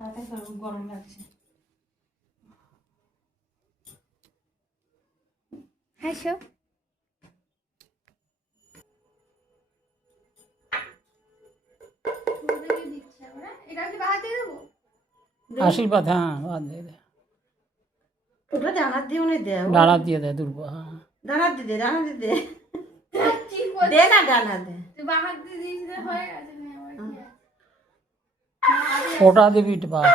তাড়াতাড়ি করবো, গরম লাগছে। হ্যাঁ সব আশীর্বাদ, হ্যাঁ বাদ দিয়ে দে, ওটা ডানার দিয়ে উনি দেয়, ডানা দিয়ে দেয় দুর্বা, হ্যাঁ ডানার দিয়ে দে, ডানার দিয়ে দে, দে না ডানা দে। ফোটা দিবি বাদ।